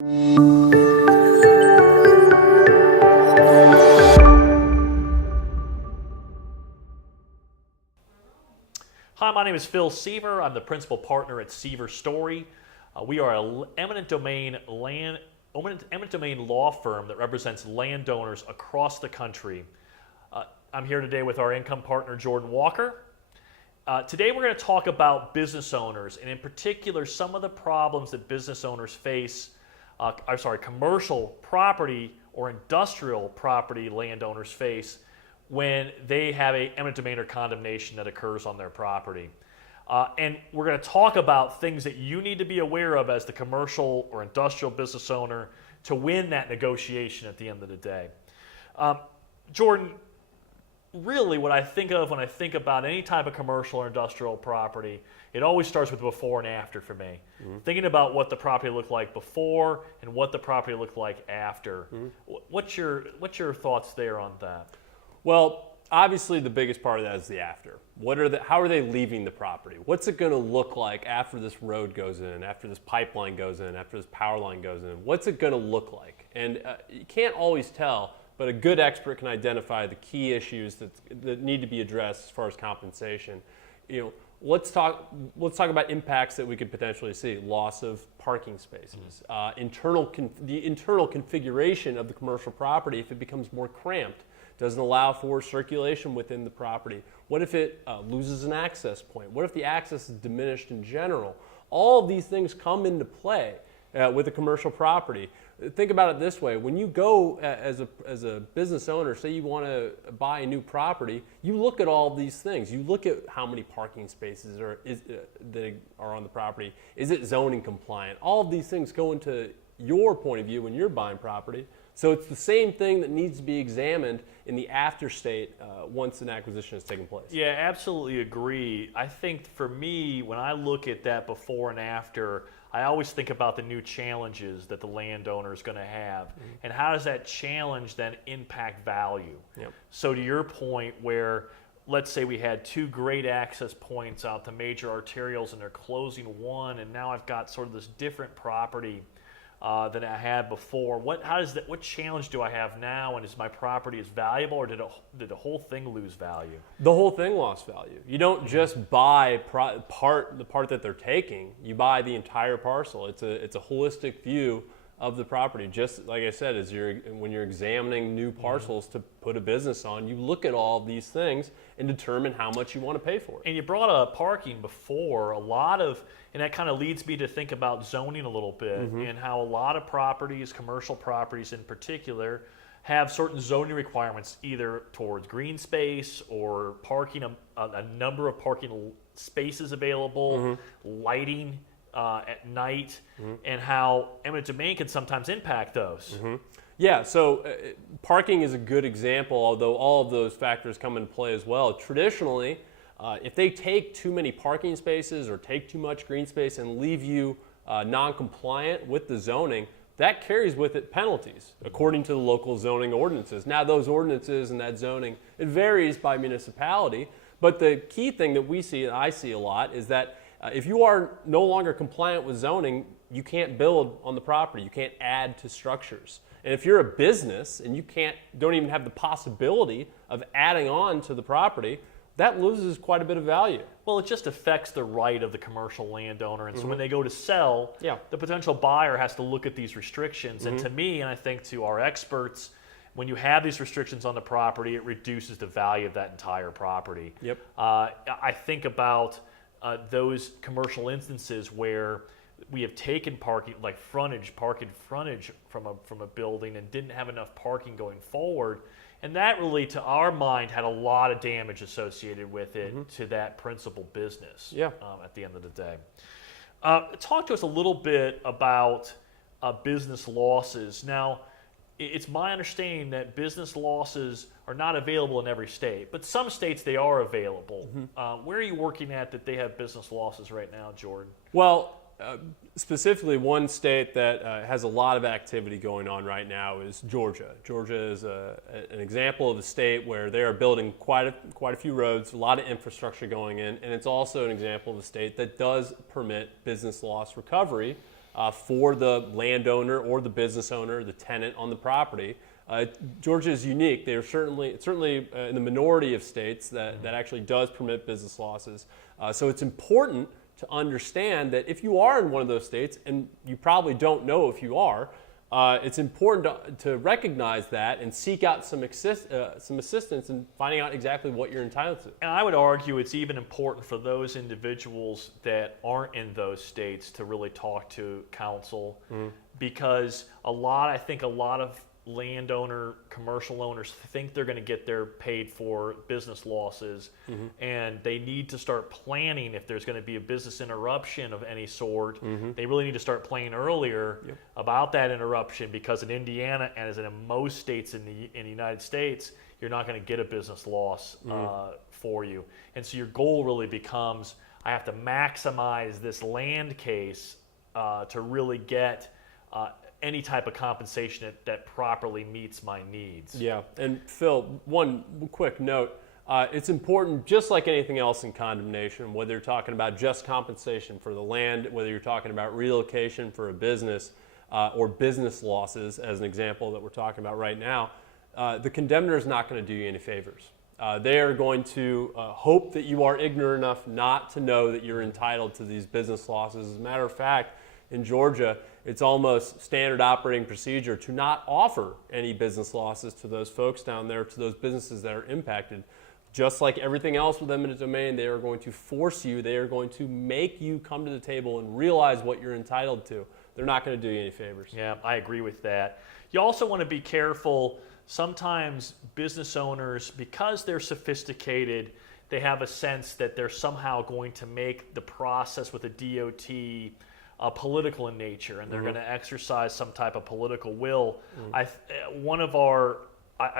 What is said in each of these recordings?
Hi, my name is Phil Sever. I'm the principal partner at Sever Storey. We are an eminent domain law firm that represents landowners across the country. I'm here today with our income partner, Jordan Walker. Today we're going to talk about business owners, and in particular some of the problems that business owners face, commercial property or industrial property landowners face when they have an eminent domain or condemnation that occurs on their property. And we're going to talk about things that you need to be aware of as the commercial or industrial business owner to win that negotiation at the end of the day. Jordan, really what I think of when I think about any type of commercial or industrial property, it always starts with before and after for me. Mm-hmm. Thinking about what the property looked like before and what the property looked like after. Mm-hmm. What's your thoughts there on that? Well, obviously the biggest part of that is the after. How are they leaving the property? What's it going to look like after this road goes in, after this pipeline goes in, after this power line goes in? What's it going to look like? And you can't always tell, but a good expert can identify the key issues that need to be addressed as far as compensation. Let's talk about impacts that we could potentially see: loss of parking spaces, the internal configuration of the commercial property if it becomes more cramped. Doesn't allow for circulation within the property. What if it loses an access point? What if the access is diminished in general? All of these things come into play with a commercial property. Think about it this way: when you go as a business owner, say you want to buy a new property, you look at all of these things. You look at how many parking spaces that are on the property. Is it zoning compliant? All of these things go into your point of view when you're buying property. So it's the same thing that needs to be examined in the after state once an acquisition has taken place. Yeah, absolutely agree. I think for me, when I look at that before and after, I always think about the new challenges that the landowner is going to have, and how does that challenge then impact value? Yep. So to your point, where let's say we had two great access points out to major arterials and they're closing one, and now I've got sort of this different property than I had before. What challenge do I have now, and is my property as valuable, or did the whole thing lose value? The whole thing lost value. You don't just buy the part that they're taking. You buy the entire parcel. It's a holistic view of the property. Just like I said, when you're examining new parcels to put a business on, you look at all of these things and determine how much you want to pay for it. And you brought up parking before. And that kind of leads me to think about zoning a little bit, and how a lot of properties, commercial properties in particular, have certain zoning requirements either towards green space or parking, a number of parking spaces available, lighting at night, and how eminent domain can sometimes impact those. Yeah, so parking is a good example, although all of those factors come into play as well. Traditionally, if they take too many parking spaces or take too much green space and leave you non-compliant with the zoning, that carries with it penalties according to the local zoning ordinances. Now those ordinances and that zoning, it varies by municipality, but the key thing that we see, and I see a lot, is that if you are no longer compliant with zoning, you can't build on the property. You can't add to structures. And if you're a business and you don't even have the possibility of adding on to the property, that loses quite a bit of value. Well, it just affects the right of the commercial landowner. And so when they go to sell, the potential buyer has to look at these restrictions. And to me, and I think to our experts, when you have these restrictions on the property, it reduces the value of that entire property. Yep. I think about those commercial instances where we have taken parking frontage from a building and didn't have enough parking going forward. And that really, to our mind, had a lot of damage associated with it to that principal business at the end of the day. Talk to us a little bit about business losses. Now, it's my understanding that business losses are not available in every state, but some states they are available. Where are you working at that they have business losses right now, Jordan? Well, specifically one state that has a lot of activity going on right now is Georgia. Georgia is an example of a state where they are building quite a few roads, a lot of infrastructure going in, and it's also an example of a state that does permit business loss recovery for the landowner or the business owner, the tenant on the property. Georgia is unique. They are certainly in the minority of states that actually does permit business losses. So it's important to understand that if you are in one of those states, and you probably don't know if you are, it's important to recognize that and seek out some assistance in finding out exactly what you're entitled to. And I would argue it's even important for those individuals that aren't in those states to really talk to counsel, because I think a lot of commercial owners think they're going to get their paid for business losses, and they need to start planning if there's going to be a business interruption of any sort. They really need to start planning earlier about that interruption, because in Indiana, and as in most states in the United States, you're not going to get a business loss for you. And so your goal really becomes, I have to maximize this land case to really get any type of compensation that properly meets my needs. Yeah, and Phil, one quick note. It's important, just like anything else in condemnation, whether you're talking about just compensation for the land, whether you're talking about relocation for a business, or business losses, as an example that we're talking about right now, the condemner is not going to do you any favors. They are going to hope that you are ignorant enough not to know that you're entitled to these business losses. As a matter of fact, in Georgia, it's almost standard operating procedure to not offer any business losses to those folks down there, to those businesses that are impacted. Just like everything else with eminent domain, they are going to force you, they are going to make you come to the table and realize what you're entitled to. They're not going to do you any favors. Yeah, I agree with that. You also want to be careful. Sometimes business owners, because they're sophisticated, they have a sense that they're somehow going to make the process with the DOT political in nature, and they're going to exercise some type of political will. I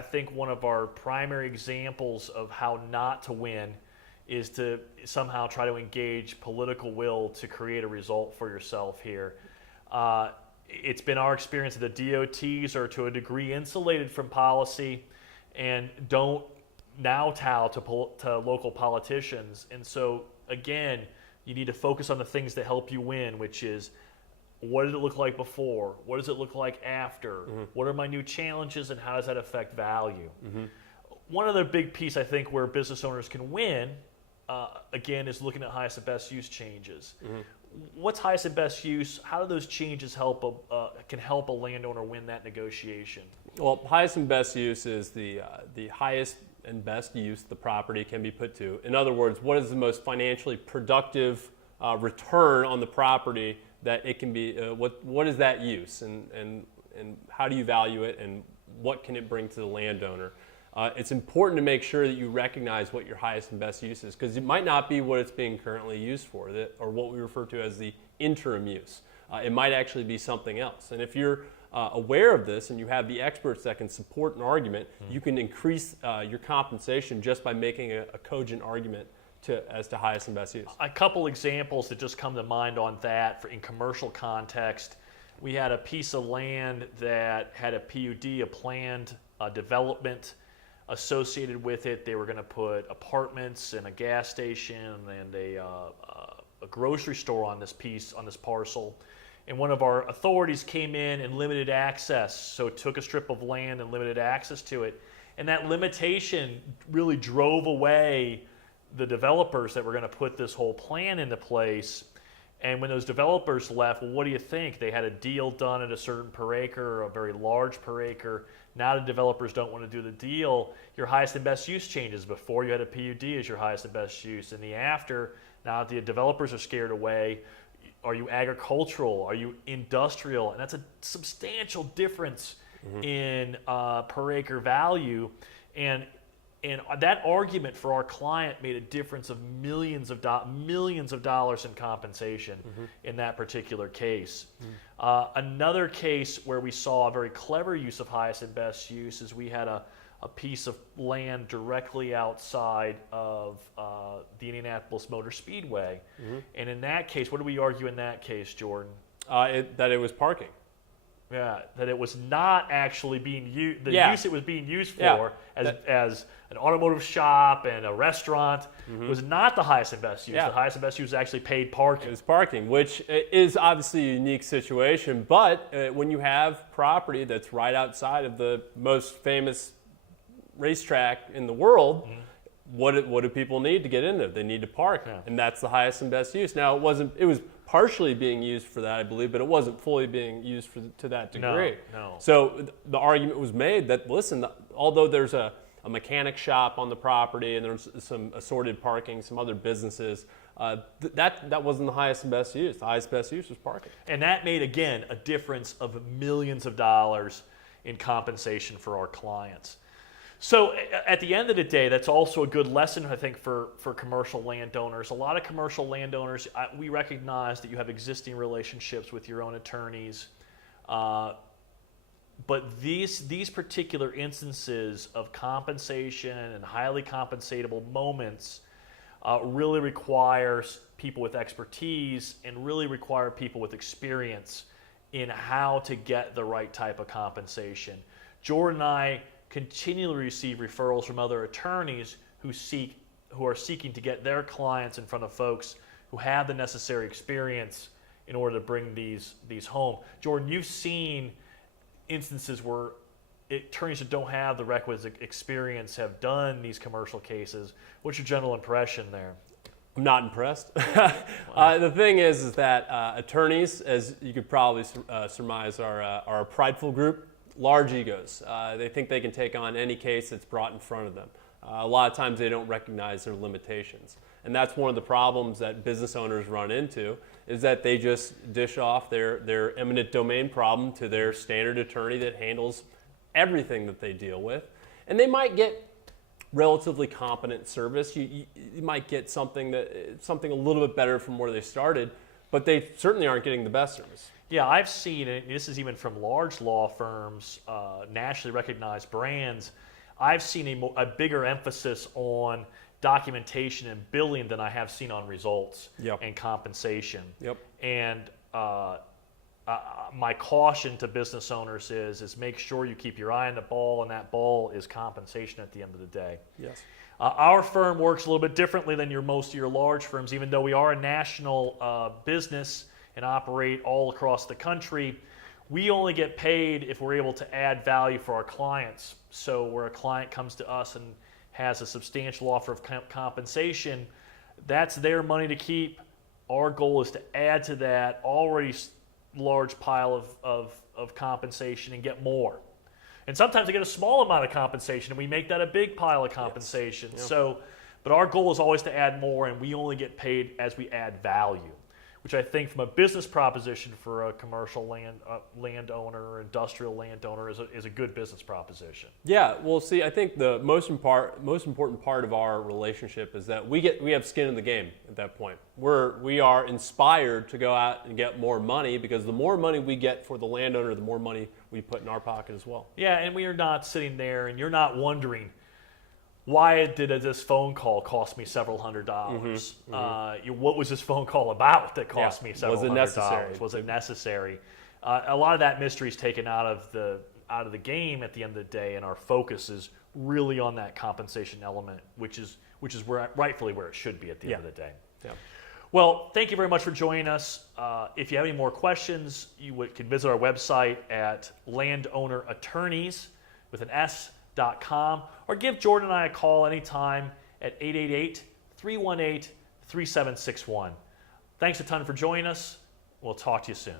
think one of our primary examples of how not to win is to somehow try to engage political will to create a result for yourself here. It's been our experience that the DOTs are to a degree insulated from policy and don't now tout to local politicians. And so, again, you need to focus on the things that help you win, which is, what did it look like before? What does it look like after? What are my new challenges, and how does that affect value? One other big piece, I think, where business owners can win, again, is looking at highest and best use changes. What's highest and best use? How do those changes can help a landowner win that negotiation? Well, highest and best use is the highest and best use the property can be put to. In other words, what is the most financially productive return on the property that it can be? What is that use, and how do you value it, and what can it bring to the landowner? It's important to make sure that you recognize what your highest and best use is, because it might not be what it's being currently used for, or what we refer to as the interim use. It might actually be something else. And if you're aware of this and you have the experts that can support an argument, you can increase your compensation just by making a cogent argument as to highest and best use. A couple examples that just come to mind on that in commercial context. We had a piece of land that had a PUD, a planned development associated with it. They were going to put apartments and a gas station and a grocery store on this parcel. And one of our authorities came in and limited access, so took a strip of land and limited access to it. And that limitation really drove away the developers that were going to put this whole plan into place. And when those developers left, well, what do you think? They had a deal done at a certain per acre, a very large per acre. Now the developers don't want to do the deal. Your highest and best use changes. Before, you had a PUD as your highest and best use. In the after, now the developers are scared away. Are you agricultural? Are you industrial? And that's a substantial difference in per acre value. And that argument for our client made a difference of millions of dollars in compensation in that particular case. Another case where we saw a very clever use of highest and best use is we had a piece of land directly outside of the Indianapolis Motor Speedway. And in that case, what do we argue in that case, Jordan? That it was parking. Yeah, that it was not actually being used. The Yeah. use it was being used for Yeah. as an automotive shop and a restaurant was not the highest and best use. Yeah. The highest and best use was actually paid parking. It was parking, which is obviously a unique situation. But when you have property that's right outside of the most famous racetrack in the world, what do people need to get in there? They need to park, Yeah. and that's the highest and best use. Now, it was partially being used for that, I believe, but it wasn't fully being used to that degree. No. So the argument was made that, listen, although there's a mechanic shop on the property and there's some assorted parking, some other businesses, that wasn't the highest and best use. The highest and best use was parking. And that made, again, a difference of millions of dollars in compensation for our clients. So at the end of the day, that's also a good lesson, I think, for commercial landowners. A lot of commercial landowners, we recognize that you have existing relationships with your own attorneys. But these particular instances of compensation and highly compensatable moments really requires people with expertise and really require people with experience in how to get the right type of compensation. Jordan and I continually receive referrals from other attorneys who are seeking to get their clients in front of folks who have the necessary experience in order to bring these home. Jordan, you've seen instances where attorneys that don't have the requisite experience have done these commercial cases. What's your general impression there? I'm not impressed. The thing is that attorneys, as you could probably surmise, are a prideful group, large egos. They think they can take on any case that's brought in front of them. A lot of times they don't recognize their limitations. And that's one of the problems that business owners run into, is that they just dish off their eminent domain problem to their standard attorney that handles everything that they deal with. And they might get relatively competent service. You might get something a little bit better from where they started, but they certainly aren't getting the best service. Yeah, I've seen it. This is even from large law firms, nationally recognized brands. I've seen a bigger emphasis on documentation and billing than I have seen on results and compensation. Yep. And my caution to business owners is make sure you keep your eye on the ball, and that ball is compensation at the end of the day. Yes. Our firm works a little bit differently than most of your large firms, even though we are a national business and operate all across the country. We only get paid if we're able to add value for our clients. So where a client comes to us and has a substantial offer of compensation, that's their money to keep. Our goal is to add to that already large pile of compensation and get more. And sometimes they get a small amount of compensation and we make that a big pile of compensation. Yes. So, but our goal is always to add more, and we only get paid as we add value, which I think from a business proposition for a commercial landowner or industrial landowner is a good business proposition. Yeah, well, see, I think the most important part of our relationship is that we have skin in the game at that point. We are inspired to go out and get more money, because the more money we get for the landowner, the more money we put in our pocket as well. Yeah, and we are not sitting there and you're not wondering, why did this phone call cost me several $100s? What was this phone call about that cost me several $100s? Was it necessary? A lot of that mystery is taken out of the game at the end of the day, and our focus is really on that compensation element, which is rightfully where it should be at the end of the day. Yeah. Well, thank you very much for joining us. If you have any more questions, you can visit our website at landownerattorneys with an S.com, or give Jordan and I a call anytime at 888-318-3761. Thanks a ton for joining us. We'll talk to you soon.